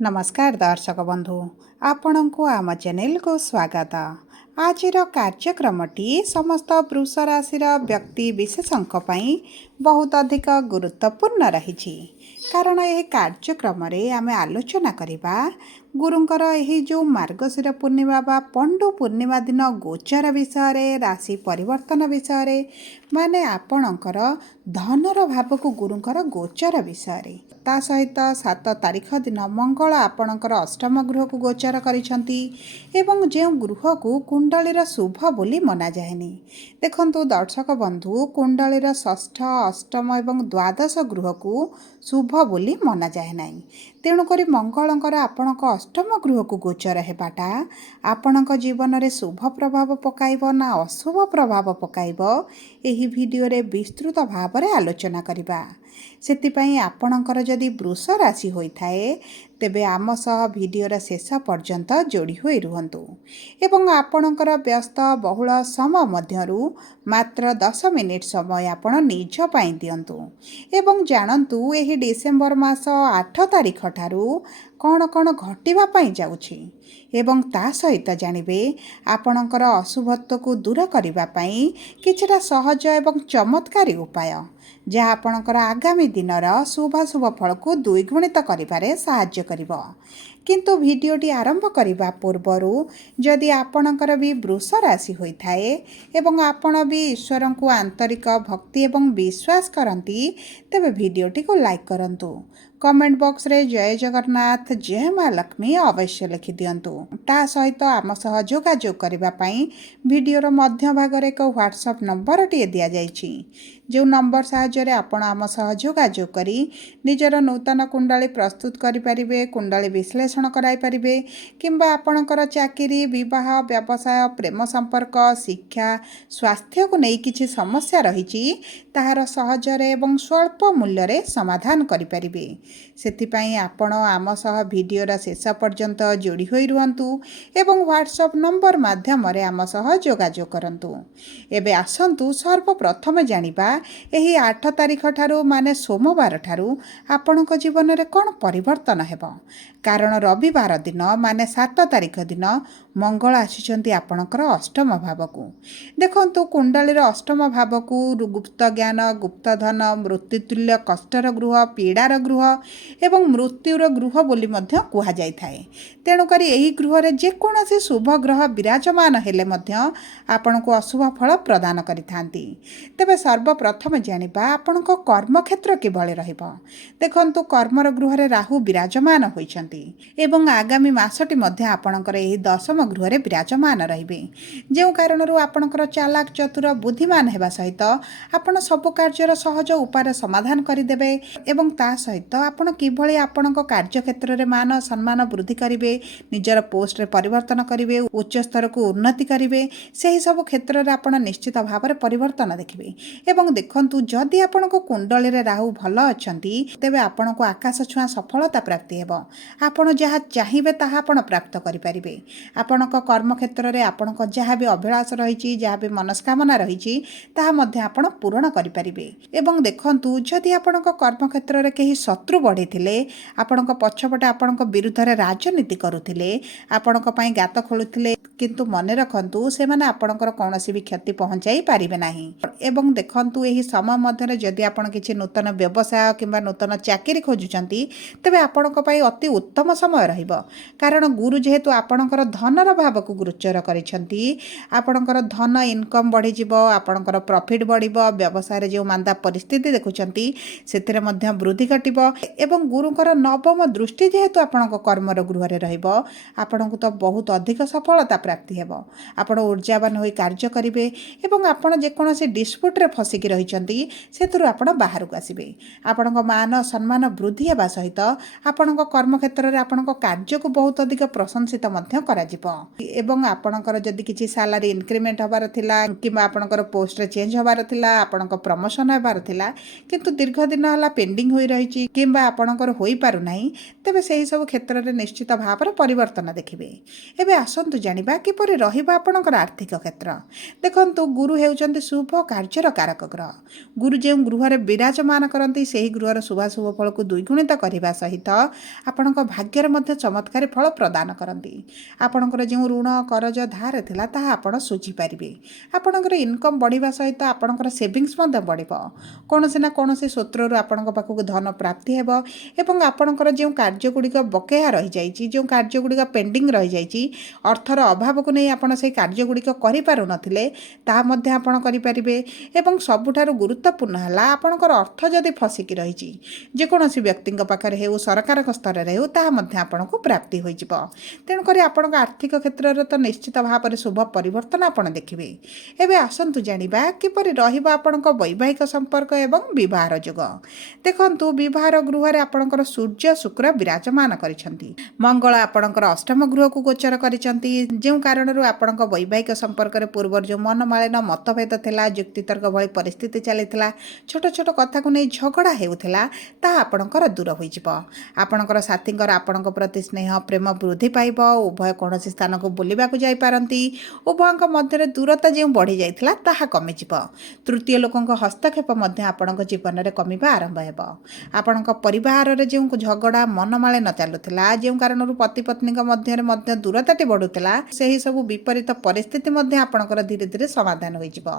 नमस्कार दर्शक बंधु आपण को आम चैनल को स्वागत। आज कार्यक्रमटी समस्त वृष राशि व्यक्ति विशेषों बहुत अधिक गुरुत्वपूर्ण रही कारण यह कार्यक्रम आम आलोचना करवा गुरुंकर यही जो मार्गशीर पूर्णिमा बा पंडु पूर्णिमा दिन गोचर विषय राशि परिवर्तन विषय माने आपणकर धनर भाव को गुरुंकर गोचर विषय ता सहित 7 तारीख दिन मंगल आपणकर अष्टम गृह को गोचर करिसंती एवं जो गृह को कुंडलीर शुभ बोली मना जाएनी। देखंतु दर्शक बंधु कुंडलीर षष्ठ अष्टम एवं द्वादश गृह को शुभ बोली मना जाए नहीं। तेणुक मंगलंकर आपणक अष्टम गृह को गोचर हेबाटा आपणक जीवन में शुभ प्रभाव पकाइब ना अशुभ प्रभाव पकाइब एही वीडियो रे विस्तृत भाव में आलोचना करिबा। सेतिपई आपणकर जदि वृष राशि होइथाए तेबे आम सह वीडियोर शेष पर्यंत जोड़ी होई रुहंतु एवं आपणकर व्यस्त बहुल समय मध्यरु मात्र 10 मिनिट समय आपण निज पाई दियंतु एवं जानंतु एही डिसेंबर मास 8 तारीख ठारू कौन कौन घटिबा पाई जाउछि एवं ता सहित जानिबे आपणकर अशुभत्व को दूर करिबा पाई किछटा सहज एवं चमत्कारी उपाय जहाँ आपणकर आगामी दिनर शुभाशुभ फल को द्विगुणित करिबारे साहाय्य करिबो। किंतु वीडियोटी आरंभ करने पूर्वरु जदि आपणकर भी वृष राशि होइथाए एवं आपण भी ईश्वर को आंतरिक भक्ति एवं विश्वास करती तेबे वीडियोटी को लाइक करंतु। कमेंट बॉक्स रे जय जगन्नाथ जय माँ लक्ष्मी अवश्य लिखि दियंतु। ता सहित आम सह जोगाजोग करबा पई वीडियोर मध्य भाग रे एक व्हाट्सएप नंबर टी दिया जाइछि जो नंबर साहाय्य आपण आम सह जोगाजोग करी निजर नूतन कुंडली प्रस्तुत करि परिबे कुंडली विश्लेषण कराई परिबे किंबा आपणकर चाकरी विवाह व्यवसाय प्रेम संपर्क शिक्षा स्वास्थ्य को नहीं किछि समस्या रहिछि ताहार सहजरे एवं स्वल्प मूल्य रे समाधान करि परिबे। सेतिपई आपण आम सह वीडियोर शेष पर्यंत जोड़ी होई रुहंतु एवं व्हाट्सएप नंबर माध्यम रे आम सह जोगाजोग करंतु। एबे आसंतु सर्वप्रथम जानिबा एही 8 तारीख ठारू माने सोमवार ठारू आपणक जीवन रे कोन परिवर्तन हेबो कारण रविवार दिन माने 7 तारीख दिन मंगल आसीचंती आपणकर अष्टम भाव को। देखंतु कुंडलीर अष्टम भाव को गुप्त ज्ञान गुप्त धन मृत्युतुल्य कष्टर गृह पीड़ार गृह एवं मृत्युर गृह बोली मध्य कुहा जाय थाए। तेणुकरी एही गृह रे जेकोसी शुभ ग्रह विराजमान हेले मध्य आपणको अशुभ फल प्रदान करिथांती। तेबे सर्वप्रथम जानिबा आपणको कर्म क्षेत्र किभଳି रहिबो। देखंतु कर्मर गृह रे राहु विराजमान होइछंती एवं आगामी मासटी मध्य आपणकर एही दशम गृह रे विराजमान रहिबे जेउ कारणरू आपणकर चालाक चतुर बुद्धिमान हेबा सहित आपण सब कार्यर सहज उपाय समाधान करिदेबे एवं ता सहित आपण किभଳି आपणको कार्य क्षेत्र रे मान सम्मान वृद्धि करिवे निजर पोस्ट रे परिवर्तन करिवे उच्च स्तर को उन्नति करिवे सेही सब क्षेत्र रे आपण निश्चित भाव रे परिवर्तन देखिबे। एवं देखंतु जदि आपणको कुंडली रे राहु भलो अछंती तेबे आपणको आकाश छुआ सफलता प्राप्ति हेबो आपण जहा चाहिबे ताहा आपण प्राप्त करि परिबे। आपणको कर्म क्षेत्र रे आपणको जहा भी अभिलाष रहिछि जहा भी मनस्कामना रहिछि ताहा मध्ये आपण पूर्ण करि परिबे। एवं देखंतु जदि आपणको कर्म क्षेत्र रे केही शत्रु बढ़िथिले आपणको पछपटे आपणको विरुद्ध रे राजनीति करुथिले आपणको पई गात खोलुथिले किंतु मने रखंतु से माने आपणकर कोनोसी भी क्षति पहुंचाई पारिबे नाही। एवं देखंतु एही समय मध्ये जदि आपण किछि नूतन व्यवसाय किंबा नूतन चाकरी खोजुचंती तबे आपणको पई अति उत्तम समय रहिबो कारण गुरु जेहेतु आपणकर धनर भाव को गोचर करिसंती आपणकर धन इनकम बढ़ी जिवो आपणकर प्रॉफिट बढ़िबो व्यवसाय रे जो मांदा परिस्थिति देखुचंती सेतिरे मध्ये वृद्धि घटिबो एवं गुरुकर नवम दृष्टि जेहेतु आपणको कर्मर गृह रे रहिबो आपणको तो बहुत अधिक सफलता प्राप्ति हेबो। आपण ऊर्जावान होई कार्य करिवे एवं आपण जे कोनोसी डिस्प्यूट रे फसिकी रहिचंती सेतुरु आपण बाहर को आसीबे आपणको मान सम्मान वृद्धि हेबा सहित आपणको कर्म क्षेत्र रे आपणको कार्य को बहुत अधिक प्रशंसित मध्ये करा जिवो एवं आपणकर जदि किछि सैलरी इंक्रीमेंट हबार थिला किबा आपणकर पोस्ट रे चेंज हबार थिला आपणको प्रमोशन हबार थिला किंतु दीर्घ दिन हला पेंडिंग होई रहिछि कि किंबा आपणकर होई पारु नाही तेबे ସେହି सब क्षेत्र में निश्चित भाव परिवर्तन देखिए। एबे आसंतु जानिबा किपरि रहिबा आपणकर आर्थिक क्षेत्र। देखंतु गुरु हेउचंती शुभ कार्यर कारक ग्रह। गुरु जो गृह विराजमान करती से गृहर शुभाशुभ फल को द्विगुणित करने सहित आपण भाग्यर मध्य चमत्कारी फल प्रदान करती। आपणकर जो ऋण करज धार थिला ताहा आपण सुझी पारिबे। आपणकर इनकम बढ़िबा सहित आपणकर सेविंग्स मध्य बढ़िबो। कोनोसी ना कोनोसी सूत्ररु आपणक पाखकु धन प्राप्ति हेबो एवं आपणकर जो कार्य गुड़िक बकेया रही जाइछि, जो कार्य गुड़िक पेंडिंग रही जाइछि, अर्थर अभाव को नहीं आपण से कार्य गुड़िक करि पारु नथिले ताहा मध्य आपण करि पारिबे। एवं सबुठारु गुरुत्वपूर्ण हला आपणकर अर्थ जदि फसिकी रहिछि जेकोसी व्यक्ति पाखरे हेउ सरकार स्तर में हेउ ताहा मध्य आपणकु प्राप्ति होई जिवो। तेणु करी आपणक आर्थिक क्षेत्र में तो निश्चित भाव में शुभ परिवर्तन आपण देखिबे। एबे आसंतु जानिबा किपरि रहिबा आपणक वैवाहिक संपर्क एवं विवाहर जुग। देखंतु विवाहर गृह रे आपणकर सूर्य शुक्र विराजमान करिसंती। मंगल आपणकर अष्टम गृह को गोचर करिसंती, जे कारणरू आपणक वैवाहिक संपर्क रे पूर्व जो मनमालिन मतभेद थिला, युक्तितर्क भली परिस्थिति चलीथिला, छोट छोट कथा को नहीं झगड़ा हेउथिला ताहा आपणकर दूर होई जिवो। आपणकर साथींकर आपणक प्रति स्नेह प्रेम वृद्धि पाइबो। उभय कौनसी स्थान को बुलिबाकु जाई पारंती। उभयଙ୍କ मध्य दूरता जो बढ़ी जाइथिला ताहा कमी जिवो। तृतीय लोकଙ୍କ हस्तक्षेप मध्य आपणक जीवन में कमिबा आरंभ हेबो। आपणक परिवार रे जो झगड़ा मनमालिन चलुथिला, जे कारणरू पति पत्नी मध्य दूरताटी बढ़ुथिला, सेही सब विपरीत परिस्थिति मध्य आपणकर धीरे धीरे समाधान होई जिवो।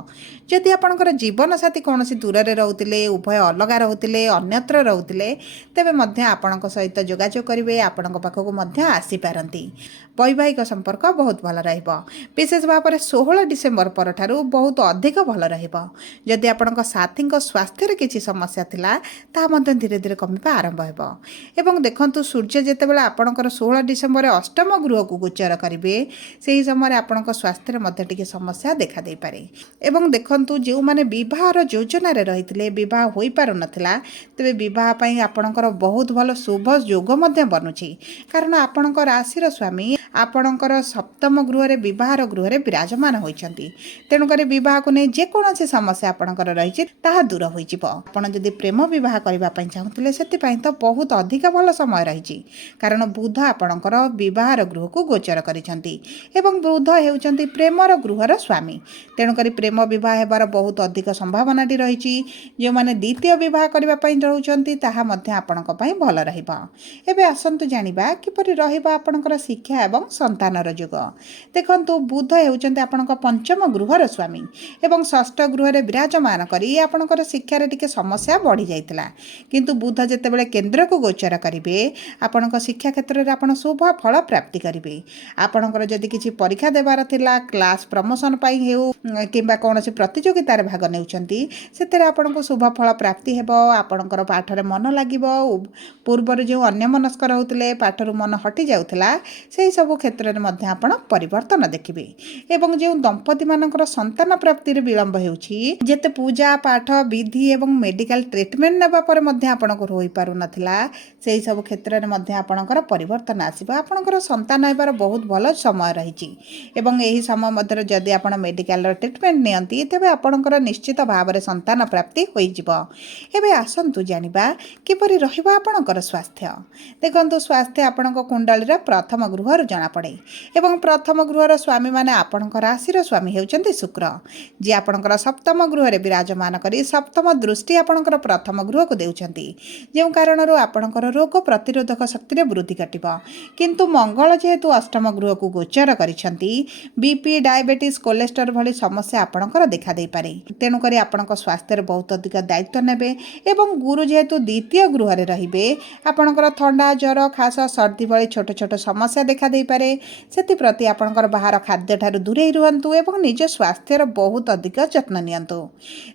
जदि आपणकर जीवन साथी कौनसी दूर रे रहुथिले, उभय अलगा रहुथिले, अन्यत्र रहुथिले, तेबे मध्य आपणक सहित जोगाजोग करिवे, आपणक पाखकु मध्य आसी पारंती। वैवाहिक संपर्क बहुत भल रहिबो। विशेष भाव में 16 डिसेम्बर परठारु बहुत अधिक भल रहिबो। जदि आपणक साथींक स्वास्थ्य रे किछि समस्या थिला ताहा मध्य धीरे धीरे कमिबा आरंभ हेबो। एवं देखंतु सूर्य जेतेबेले आपणकर 16 डिसेम्बर अष्टम गृह को गोचर करिवे सेही समय आपणक स्वास्थ्य रे मध्य टिके समस्या देखा देई पारे। एवं देखंतु जो माने विवाहर योजना रे रहिथिले, विवाह होई पारु नथिला, तेबे विवाह पई आपणकर बहुत भल शुभ योग मध्य बनुछि। कारण आपणकर राशिर स्वामी आपणकर सप्तम गृह रे विवाहर गृह रे विराजमान होइछंती। तेणु करी विवाह को नहीं जेकोसी समस्या आपणकर रहिछि ताहा दूर होई जिवो। आपण जदि प्रेम विवाह करबा पई चाहुथिले सेति पई तो बहुत अधिक भल समय रहिछि। कारण बुध आपणकर विवाहर गृह को गोचर करिछंती एवं बुध हेउछंती प्रेमर गृहर स्वामी। तेणु करी प्रेम विवाह हेबार बहुत अधिक संभावनाटी रहिछि। जे माने द्वितीय विवाह करबा पई चाहुछंती ताहा मध्य आपणक पई भल रहिबो। एबे आसंतु जानिबा किपरि रहिबा आपणकर शिक्षा एवं संतानर जुग। देखंतु बुध हेउचंती आपणक पंचम गृहर स्वामी एवं षष्ठ गृह रे विराजमान करी आपणकर शिक्षा रे टिके समस्या बढ़ी जाइतिला, किंतु बुध जेतेबेले केंद्र को गोचर करिवे आपणक शिक्षा क्षेत्र रे आपण शुभ फल प्राप्ति करिवे। आपणकर जदि किछि परीक्षा देबार थिला, क्लास प्रमोशन पाई हेउ किंबा कोनोसी प्रतियोगिता रे भाग नेउचंती, सेतेरे आपणक शुभ फल प्राप्ति हेबो। आपणकर पाठ रे मन लागिबो। पूर्व जो अन्य मनस्क रहउतिले, पाठरु मन हटि जाउथिला, सेही सब क्षेत्र में मध्य आपण परिवर्तन देखिबे। एवं जो दंपति मानकर संतान प्राप्ति रे विलंब हेउछि, जेते पूजा पाठ विधि एवं मेडिकल ट्रीटमेंट नेबा पर मध्य आपणकर होई पारु नथिला, सेही सब क्षेत्र में मध्य आपणकर परिवर्तन आसीबो। आपणकर संतान हेबार बहुत भल समय रहिछि एवं एही समय मध्य जदि आपण मेडिकल ट्रीटमेंट नियंती तेबे आपणकर निश्चित भाव में संतान प्राप्ति होई जिवो। एबे आसंतु जानिबा किपरि रहिबा आपणकर स्वास्थ्य। देखंतु स्वास्थ्य आपणक कुंडलीर प्रथम गृहरु जना पड़े एवं प्रथम गृहर स्वामी माने आपणक राशिर स्वामी हेउचंती शुक्र, जे आपणकर सप्तम गृह रे विराजमान करी सप्तम दृष्टि आपणकर प्रथम गृह को देउचंती, जे कारणरू आपणकर रोग प्रतिरोधक शक्ति रे वृद्धि घटिबो। किंतु मंगल जेहेतु अष्टम गृह को गोचर करिसंती, बीपी डायबिटीज कोलेस्ट्रॉल भली समस्या आपणकर देखा देई पारे। तेणु करी आपणक स्वास्थ्य रे बहुत अधिक दायित्व नेबे एवं गुरु जेहेतु द्वितीय गृह रे रहिबे आपणकर थंडा ज्वर खास सर्दी भली छोट छोट समस्या देखा देई पारे। सेति प्रति आपणकर बाहर खाद्य ठारू दूरे रुहंतु एवं निज स्वास्थ्यर बहुत अधिक जत्न नियंतु।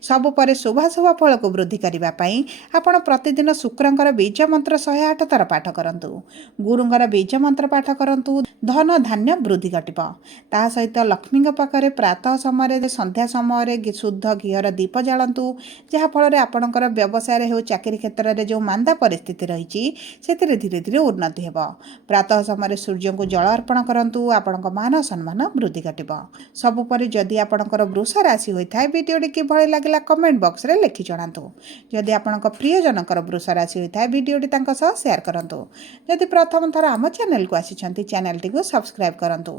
सबु परे शुभाशुभ फल को वृद्धि करबा पई आपण प्रतिदिन शुक्रंकर बीज मंत्र 108 थर पाठ करंतु, गुरुंकर बीज मंत्र पाठ करंतु, धन धान्य वृद्धि घटिबो। ता सहित लक्ष्मी पाखरे प्रातः समय संध्या समय शुद्ध घीर दीप जालंतु, जहा फल रे आपणकर व्यवसाय रे हो चाकरी क्षेत्र रे जो मांदा परिस्थिति रहिछि सेतिरे धीरे धीरे उन्नति हेबो। प्रातः समय सूर्य को जल अर्पण करंतु, आपणक मान सम्मान वृद्धि घटिबो। सबु परि जदि आपणकर वृष राशि होइथाय वीडियोटी किभଳି लागिला कमेंट बॉक्स रे लिखि जणांतु। जदि आपणक प्रिय जनकर वृष ବୃଷ ରାଶି ହୋଇଥାଏ ଭିଡ଼ିଓଟି ତାଙ୍କ ସହ ସେୟାର କରନ୍ତୁ। ଯଦି ପ୍ରଥମ ଥର ଆମ ଚ୍ୟାନେଲକୁ ଆସିଛନ୍ତି ଚ୍ୟାନେଲଟିକୁ ସବସ୍କ୍ରାଇବ୍ କରନ୍ତୁ।